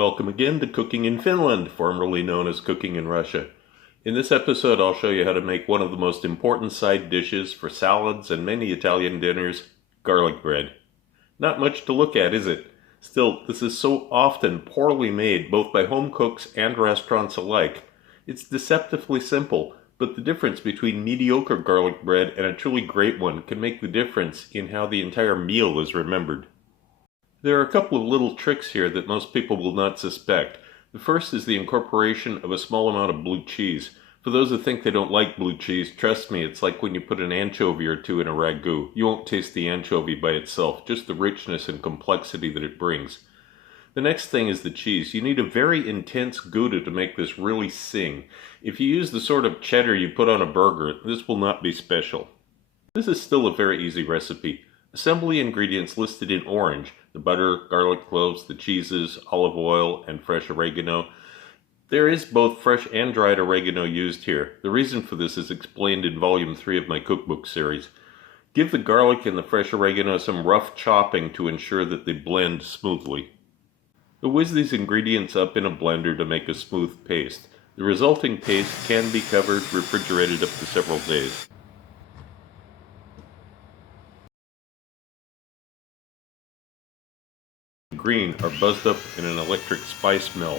Welcome again to Cooking in Finland, formerly known as Cooking in Russia. In this episode, I'll show you how to make one of the most important side dishes for salads and many Italian dinners, garlic bread. Not much to look at, is it? Still, this is so often poorly made, both by home cooks and restaurants alike. It's deceptively simple, but the difference between mediocre garlic bread and a truly great one can make the difference in how the entire meal is remembered. There are a couple of little tricks here that most people will not suspect. The first is the incorporation of a small amount of blue cheese. For those who think they don't like blue cheese, trust me, it's like when you put an anchovy or two in a ragu. You won't taste the anchovy by itself, just the richness and complexity that it brings. The next thing is the cheese. You need a very intense Gouda to make this really sing. If you use the sort of cheddar you put on a burger, this will not be special. This is still a very easy recipe. Assemble the ingredients listed in orange: the butter, garlic cloves, the cheeses, olive oil, and fresh oregano. There is both fresh and dried oregano used here. The reason for this is explained in volume 3 of my cookbook series. Give the garlic and the fresh oregano some rough chopping to ensure that they blend smoothly. Whiz these ingredients up in a blender to make a smooth paste. The resulting paste can be covered, refrigerated up to several days. Green are buzzed up in an electric spice mill.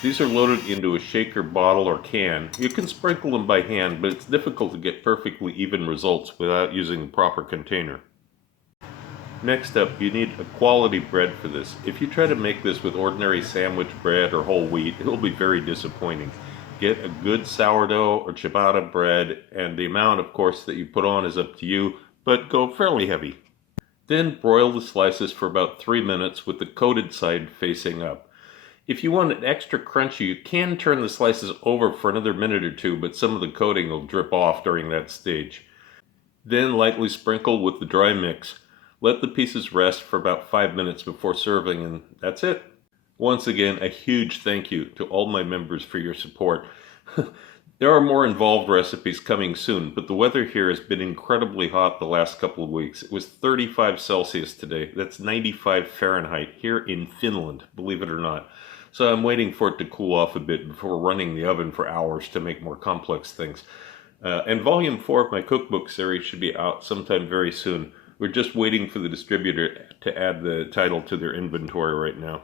These are loaded into a shaker, bottle, or can. You can sprinkle them by hand, but it's difficult to get perfectly even results without using the proper container. Next up, you need a quality bread for this. If you try to make this with ordinary sandwich bread or whole wheat, it will be very disappointing. Get a good sourdough or ciabatta bread, and the amount, of course, that you put on is up to you, but go fairly heavy. Then broil the slices for about 3 minutes with the coated side facing up. If you want it extra crunchy, you can turn the slices over for another minute or two, but some of the coating will drip off during that stage. Then lightly sprinkle with the dry mix. Let the pieces rest for about 5 minutes before serving, and that's it. Once again, a huge thank you to all my members for your support. There are more involved recipes coming soon, but the weather here has been incredibly hot the last couple of weeks. It was 35 Celsius today. That's 95 Fahrenheit here in Finland, believe it or not. So I'm waiting for it to cool off a bit before running the oven for hours to make more complex things. And volume 4 of my cookbook series should be out sometime very soon. We're just waiting for the distributor to add the title to their inventory right now.